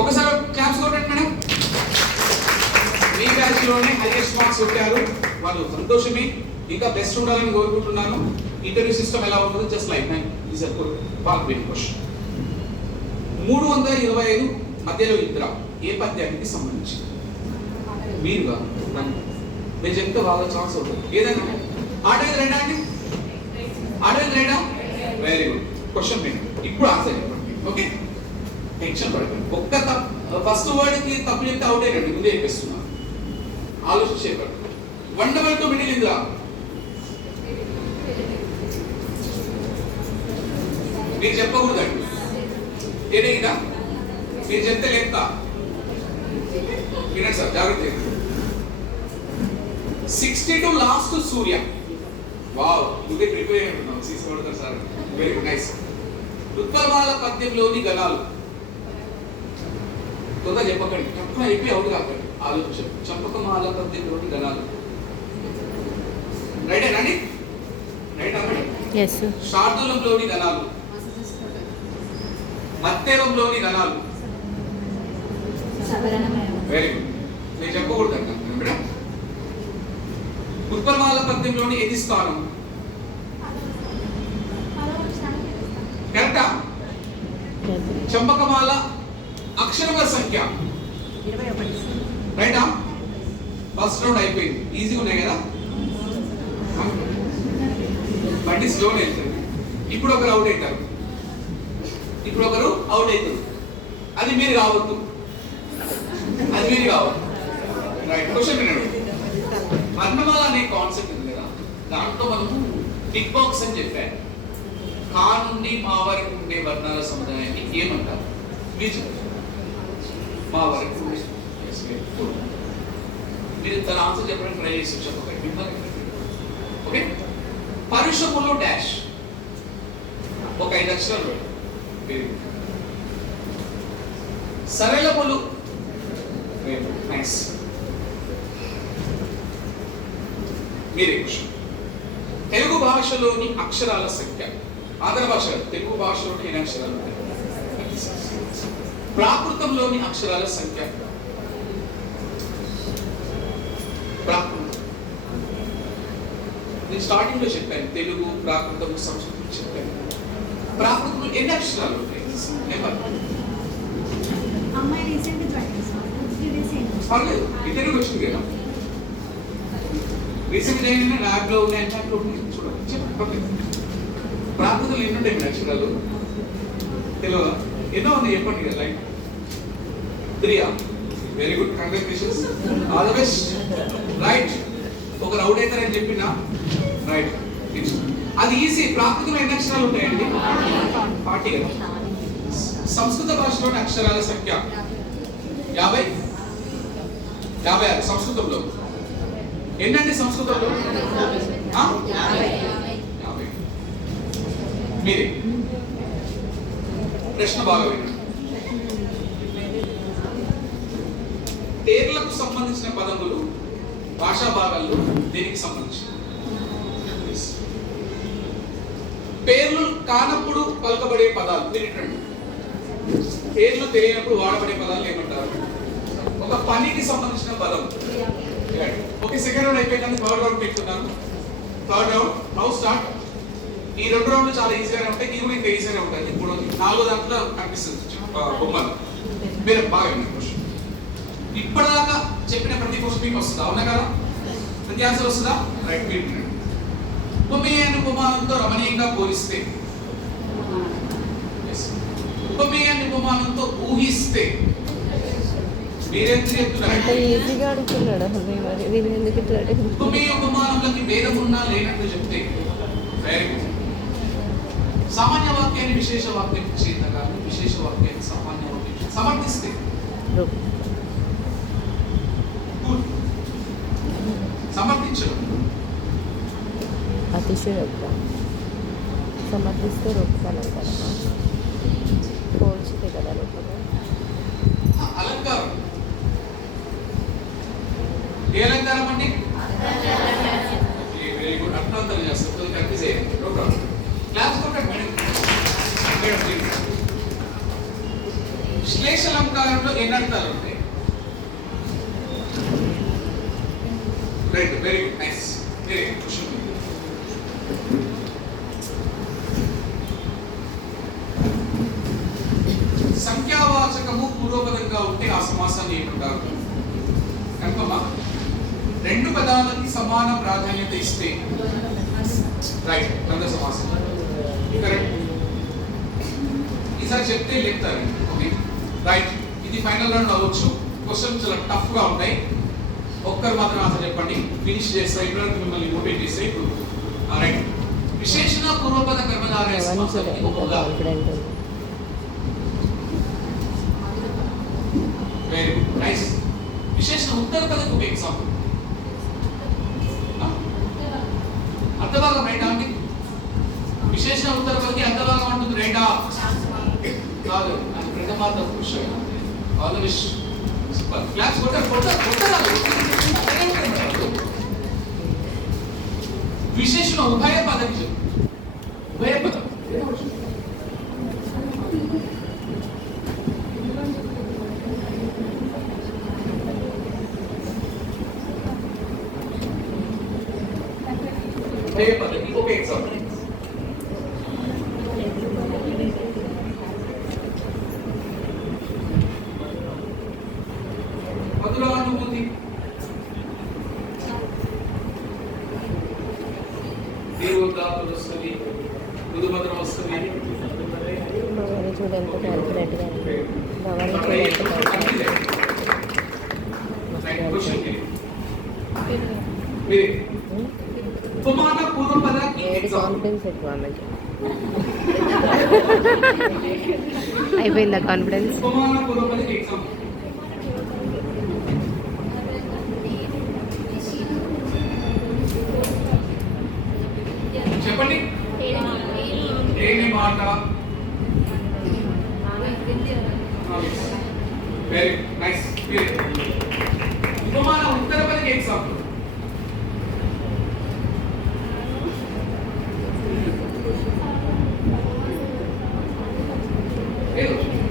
ఒకసారి క్లాప్స్ కొట్టండి మేడం. మీ బ్యాచ్ లోనే హైయెస్ట్ మార్క్స్ కొట్టారు వాళ్ళు, సంతోషమే. ఇంకా బెస్ట్ ఉండాలని కోరుకుంటున్నాను. ఇంటర్వ్యూ సిస్టమ్ ఎలా ఉంటుంది just like nine is a బాగా వెరీ క్వశ్చన్. 325 మధ్యలో ఇద్దర ఏ పద్యానికి సంబంధించి మీరుగా మీరు చెప్తే వాళ్ళ ఛాన్స్ అవుతుంది. ఏదైనా ఆడేది రైడా అండి, ఆడేది రైడా, వెరీ గుడ్. క్వశ్చన్ మీరు ఇప్పుడు ఆన్సర్ చెప్పండి. ఓకే, టెన్షన్ పడకండి. ఒక్క ఫస్ట్ వర్డ్కి తప్పు చెప్తే అవుట్ అయ్యండి, ముందే చెప్పేస్తున్నాను. ఆలోచించి చెప్పండి. 122 మిడిల్ ఇందిరా మీరు చెప్పకూడదండి. ఏదైనా మీరు చెప్తే లెక్క వినండి సార్, జాగ్రత్త. 62 లాస్ట్ సూర్య. వావ్, నువ్వే ప్రిపేర్ అయిపోతున్నావు. తీసుకోవడం సార్, వెరీ నైస్. ఉత్పలమాల పద్యంలోని గణాలు తొందర చెప్పకండి, తక్కువ అయిపోయి అవుట్ కాకండి. ఆలోచించండి. చంపకమాల పద్యంలోని గణాలు రైట్ అండి, రైట్ అవ్వండి. శార్దూలంలోని గణాలు, మత్తేవంలోని గణాలు, వెరీ గుడ్. నేను చెప్పకూడదు అంట మేడం. ఉత్పలమాల పద్యంలోని ఎది స్థానం కరెక్టా? చంపకమాల అక్షరముల సంఖ్య రైటా? ఫస్ట్ రౌండ్ అయిపోయింది, ఈజీగా ఉన్నాయి కదా. బండి స్లో వెళ్తుంది. ఇప్పుడు ఒకరు అవుట్ అవుతారు, ఇప్పుడు ఒకరు అవుట్ అవుతుంది. అది మీరు కావద్దు, అది మీరు కావద్దు. రైట్. క్వశ్చన్ వినండి. వర్ణమాల అనే కాన్సెప్ట్ ఉంది కదా, దాంట్లో మనము బిగ్ బాక్స్ అని చెప్పాను. కా నుండి మా వరకు ఉండే వర్ణాల సముదాయాన్ని ఏమంటారు? మీరు చెప్పండి. మా వరకు మీరు తన ఆన్సర్ చెప్పడానికి ట్రై చేసి చెప్పకండి. ఓకే. పరుషములు డాష్ ఒక 5 అక్షరాలు. సరళములు నైస్. మీరే క్వశ్చన్. తెలుగు భాషలోని అక్షరాల సంఖ్య, ఆంధ్ర భాష తెలుగు భాషలోని ఎన్ని అక్షరాలు ఉంటాయి? ప్రాకృతంలోని అక్షరాల సంఖ్య, ప్రాకృతం నేను స్టార్టింగ్ లో చెప్పాను. తెలుగు, ప్రాకృతం, సంస్కృతం చెప్పాను. ప్రాకృతంలో ఎన్ని అక్షరాలు ఉంటాయి? పర్లేదు, ఇద్దరు వచ్చింది కదా. రీసెంట్ అయినా ల్యాబ్ లో ఉన్నాయి చూడండి, చెప్పండి. ప్రాకృతంలో ఎన్ని ఉంటాయి మీరు అక్షరాలు? తెలియదా? ఎన్నో ఉంది చెప్పండి కదా. Like 3. Very good, congratulations, all the best. Right. ఒకరు అవుట్ అవుతారని చెప్పినా రైట్. అది ఈజీ. ప్రాకృతంలో ఎన్ని అక్షరాలు ఉంటాయండి? 40 కదా. సంస్కృత భాషలోని అక్షరాల సంఖ్య 50, 56. సంస్కృతంలో ఎన్నండి? సంస్కృతంలో 50. మీరే ప్రశ్న బాగా వినండి. పేర్లకు సంబంధించిన పదములు భాషా భాగాల్లో దేనికి సంబంధించి? పేర్లు కానప్పుడు పలకబడే పదాలు తిరిగి. పేర్లు తెలియనప్పుడు వాడబడే పదాలు ఏమంటారు? ఒక పనికి సంబంధించిన పదం. ఓకే, సెకండ్ రౌండ్ అయిపోయిందని థర్డ్ రౌండ్ పెట్టుకున్నాను. Third round how start. ఈ 2 రౌండ్లు చాలా ఈజీగానే ఉంటాయి, ఇది కూడా ఇంకా ఈజీగానే ఉంటుంది. ఇప్పుడు 4వ దాంట్లో కనిపిస్తుంది బొమ్మలు. మీరు బాగా వినండి. క్వశ్చన్ ఇప్పటిదాకా చెప్పిన ప్రతి క్వశ్చన్ మీకు వస్తుందా? అవునా కదా? ప్రతి ఆన్సర్ వస్తుందా? రైట్. మీరు వినండి. ఉపమేయాన్ని ఉపమానంతో రమణీయంగా పోలిస్తే, ఉపమేయాన్ని ఉపమానంతో ఊహిస్తే మీరెందుకు చెప్తున్నారు? ఉపమేయ ఉపమానంలోకి భేదం ఉన్నా లేనట్టు చెప్తే వెరీ గుడ్. సామాన్య వాక్యాన్ని విశేష వాక్యం చేతగా, విశేష వాక్యాన్ని సామాన్య వాక్యం సమర్థిస్తే గుడ్. సమర్థించడం అతిశయోక్త, సమర్థిస్తే రూపకాలంటారా? పోల్చితే కదా రూపకం. అలంకారం. ఏ అలంకారం అండి? Very good. అర్థవంతం చేస్తారు, కన్ఫ్యూజ్ అయ్యింది. No problem. క్లాస్ కొట్టండి మేడం. విశ్లేషణాంకారంలో ఎన్ని అర్థాలు ఉంటాయి? Right, very good, nice. Very good. సంఖ్యావాచకము పూర్వపదంగా ఉంటే ఆ సమాసాన్ని ఏమంటారు? కన్ఫర్మా? రెండు పదాలకి సమాన ప్రాధాన్యత ఇస్తే రైట్, ద్వంద్వ సమాసం. కరెక్ట్. ఈసారి చెప్తే లేపుతారు. Okay, right. ఇది ఫైనల్ రౌండ్ అవ్వచ్చు. క్వశ్చన్ చాలా టఫ్ గా ఉంటాయి. ఒక్కరు మాత్రం ఆన్సర్ చెప్పండి, ఫినిష్ చేస్తే ఇప్పటివరకు మిమ్మల్ని మోటివేట్ చేస్తే. ఇప్పుడు రైట్. విశేషణ పూర్వపద కర్మధారయ సమాసానికి ఒక ఉదాహరణ. Very good, nice. విశేషణ ఉత్తర పదకు ఒక ఎగ్జాంపుల్. అర్ధభాగం రైటా అండి? విశేషణ ఉత్తర పదకి అర్ధభాగం ఉంటుంది రైటా? కాదు, అది ప్రథమార్థ పురుష. All the wish. Super. Claps కొట్టారు. విశేషణ ఉభయ పదం. ఉభయ పదం పద్ధతి ఒక ఎగ్జాంపుల్. మధురానుభూతి, దేవోదాతులు వస్తుంది, మృదుమధురం వస్తుంది. భవాని చూడ ఎంత కాన్ఫిడెంట్ గా ఉంది. భవాని చూడ ఎంత కాన్ఫిడెంట్. ఉపమాన పూర్వపదకి కాన్ఫిడెన్స్ ఎక్కువ ఆమెకి. అయిపోయిందా కాన్ఫిడెన్స్? ఉపమాన పూర్వపదకి ఎగ్జాంపుల్. చెప్పండి. ఏమి మాట? Very nice. ఉపమాన ఉత్తర పదకి ఎగ్జాంపుల్.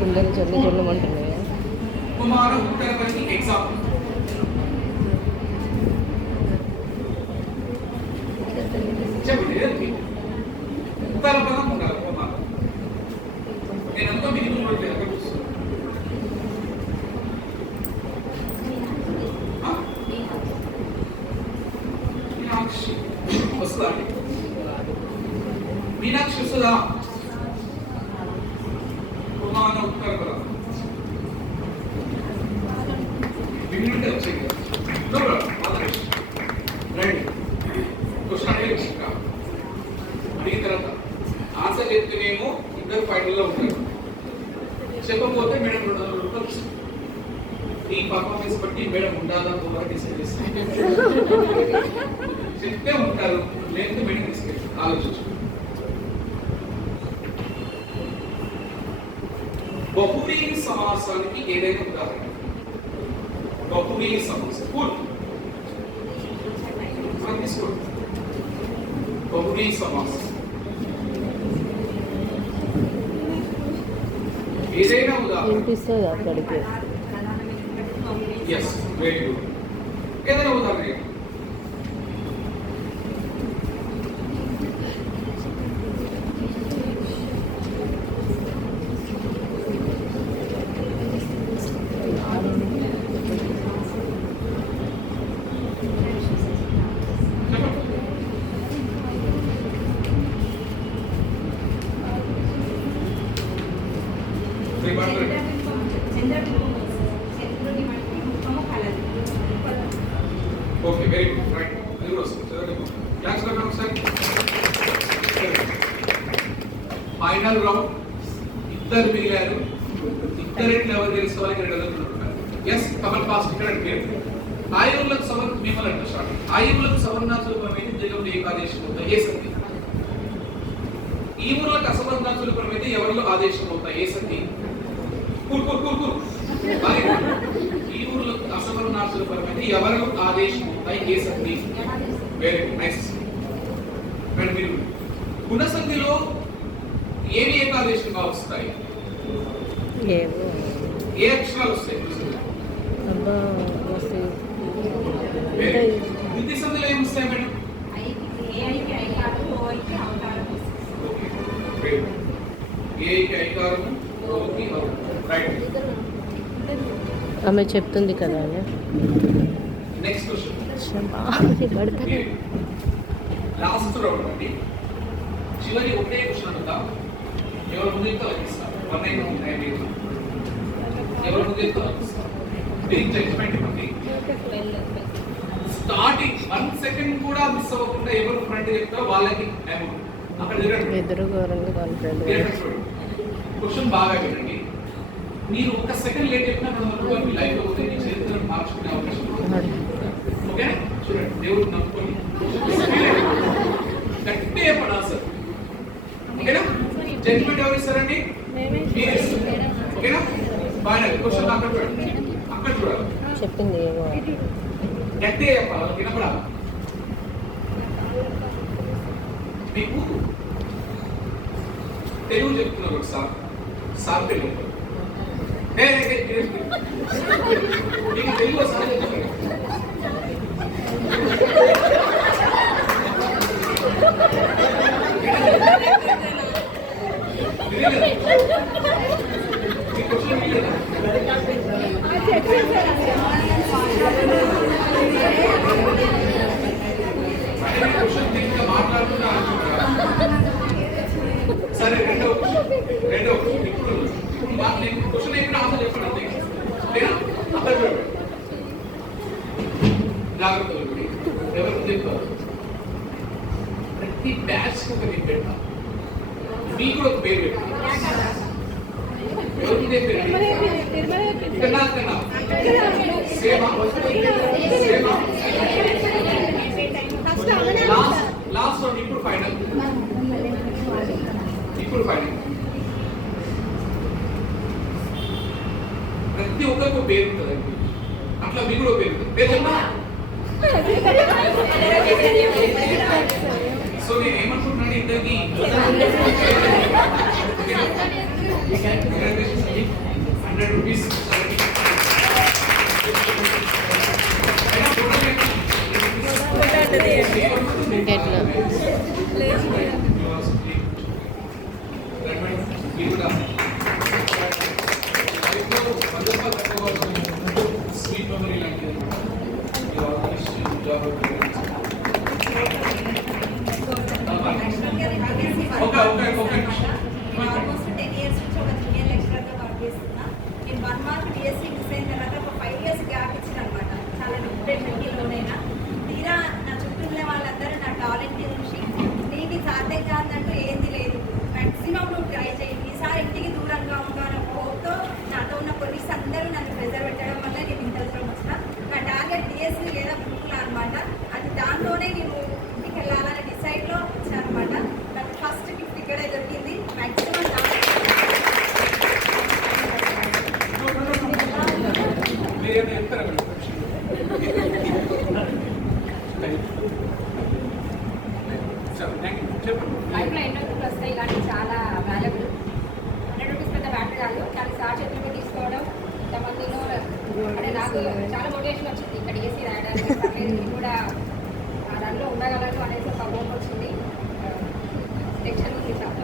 గుండెలు జొల్లుమంటున్నాయా? ఉపమాన ఉత్తర పదకి ఎగ్జాంపుల్. చెప్పండి. ఉత్తర పదం ఉండాలి ఉపమానం. నేను అంతా మినిమం లేదు అక్కడ చూస్తున్నాను. మీనాక్షి వస్తుందా? మీనాక్షి వస్తుందా? ఉపమాన ఉత్తర పదం వింటే వచ్చేది. రండి, క్వశ్చన్ అడిగిన తర్వాత ఆన్సర్ చెప్తేనేమో ఇద్దరు ఫైనల్లో ఉంటారు. చెప్పకపోతే మేడం 200 రూపాయలు. ఈ పర్ఫార్మెన్స్ బట్టి మేడం ఉండాలా కూడా డిసైడ్ చేస్తారు. చెప్తే ఉంటారు, లేకపోతే మేడం తీసుకెళ్ళి ఆలోచించు. బహువ్రీహి సమాసానికి ఏదైనా ఉదాహరణ. బహువ్రీహి సమాసం తీసుకోండి. బహువ్రీహి సమాసం ఏదైనా ఉదాహరణ. వినిపిస్తుంది అక్కడికి. Yes, very good. ఏదైనా ఉదాహరణ. Okay, very good. రైట్, అది కూడా వస్తుంది. క్లాస్ కొట్టండి ఒకసారి. Final round. ఇద్దరు మిగిలారు. ఇద్దరిట్లో ఎవరు తెలుసుకోవాలి? 2 ఎస్, కమల్ పాస్ ఇక్కడ పేరు. ఆయువులకు సవర్ మిమ్మల్ని అంటే స్టార్ట్. ఆయువులకు సవర్ణాచులపరమైతే జగం ఏకాదేశం అవుతాయి ఏ సంధి? ఈ ఊర్లకు అసవర్ణాచులపరమైతే ఎవరిలో ఆదేశం అవుతాయి ఏ సంధి? ఈ ఊర్లకు అసవర్ణాచులపరమైతే ఎవరిలో ఆదేశం అవుతాయి ఏ సంధి? Very nice. మీరు గుణసంధిలో ఏవి ఏకాదేశంగా వస్తాయి? ఏమో ఏ అక్షరాలు వస్తాయి? అబ్బా వస్తాయి. ద్వితీయ సంధిలో ఏమి వస్తాయి మేడం? ఏకి ఐకారము, ఓకి ఔకారము. రైట్. ఆమె చెప్తుంది కదా నెక్స్ట్ క్వశ్చన్. పడతాను. లాస్ట్ రౌండ్ అండి. చివరి ఒకటే క్వశ్చన్ అడుగుతా. ఎవరు ముందు చెప్తే వాళ్ళకి ఇస్తారు. 1999 ఎవరు ముందు చెప్తే వాళ్ళకి ఇస్తారు. దీనికి జడ్జ్మెంట్ ఇవ్వండి. స్టార్టింగ్ 1 సెకండ్ కూడా మిస్ అవ్వకుండా ఎవరు ఫ్రంట్ చెప్తారో వాళ్ళకి అమౌంట్. అక్కడ తిరగండి. ఎదురు ఘోరంగా వాళ్ళ ఫ్రెండ్. క్వశ్చన్ బాగా వినండి. మీరు 1 సెకండ్ లేట్ చెప్పినా రూపాయలు మీ లైఫ్ అవుతుంది. మీ చరిత్రను మార్చుకునే అవకాశం ఉంది. ఓకే చూడండి, దేవుడు నమ్ముకొని గట్టిగా చెప్పండి ఆన్సర్. ఓకేనా? జడ్జ్మెంట్ ఎవరు ఇస్తారండి? మీరు ఇస్తారు. ఓకేనా? బాగా క్వశ్చన్ అక్కడ చూడండి, అక్కడ చూడాలి. చెప్పింది ఏమో గట్టిగా చెప్పాలి, వినపడాలి. మీకు తెలుగు చెప్తున్నారు ఒకసారి సార్ తెలుగు మీకు తెలుగు ఒకసారి చెప్తున్నారు. సరే రెండో ఇప్పుడు నేను క్వశ్చన్ అయిపోయిన ఆన్సర్ చెప్పండి అంతే. లేదా అక్కడ చూడండి, జాగ్రత్తలు ఎవరికి చెప్తారు. ప్రతి బ్యాచ్ ఒక నేను పెడతా. మీకు కూడా ఒక పేరు పెట్టాను. ఎవరికి పేరు కన్నా కన్నా సేమ సేమ లాస్ట్ వన్. ఇప్పుడు ఫైనల్ ప్రతి ఒక్కరికి పేరు ఉంటుందండి. అట్లా మీకు కూడా పేరు ఉంటుంది. పేరు చెప్పా. సో నేను ఏమనుకుంటున్నాను, ఇద్దరికి 100 రూపీస్. స్వీట్ మెమరీ లాంటిది. ఆల్మోస్ట్ 10 years నుంచి ఒక జూనియర్ లెక్చరర్గా వర్క్ చేస్తున్నా. నేను 1 మార్క్ డిఎస్సి మిస్ అయిన తర్వాత ఒక 5 years గ్యాప్ ఇచ్చిన అనమాట. చాలా డిఫరెంట్ లోనైనా తీరా నా చుట్టూ ఉన్న వాళ్ళందరూ నా టాలెంట్ చూసి నీకు సాధ్యం కాదంటూ ఏంది లేదు, మ్యాక్సిమం నువ్వు ట్రై చేయి, ఈసారి ఇంటికి దూరంగా ఉంటాను హోప్తో నాతో ఉన్న కొలీగ్స్ అందరూ నన్ను ప్రెజర్ పెట్టడం వల్ల నేను ఇంత దూరం వచ్చిన. నా టార్గెట్ డిఎస్సి లేదా గ్రూపులు అనమాట. అది దాంట్లోనే నేను ఇంటికి వెళ్ళాలని డిసైడ్లో వచ్చాను అనమాట. నాకు ఫస్ట్ గిఫ్ట్ ఇక్కడే దొరికింది. మ్యాక్సిమం లైఫ్లో ఎన్నో రూపాయలు వస్తాయి, ఇలాంటివి చాలా వాల్యుబుల్. 100 రూపీస్ పెద్ద బ్యాటరీ కాదు, కానీ సార్ చేతుల్లో తీసుకోవడం ఇంతమందిలో అంటే నాకు చాలా మోటివేషన్ వచ్చింది. ఇక్కడ డిఎస్సి రాయడానికి నేను కూడా ఆ దానిలో ఉండగలను అనేసి ఒక హోప్ వచ్చింది. టెన్షన్ ఉంది సార్.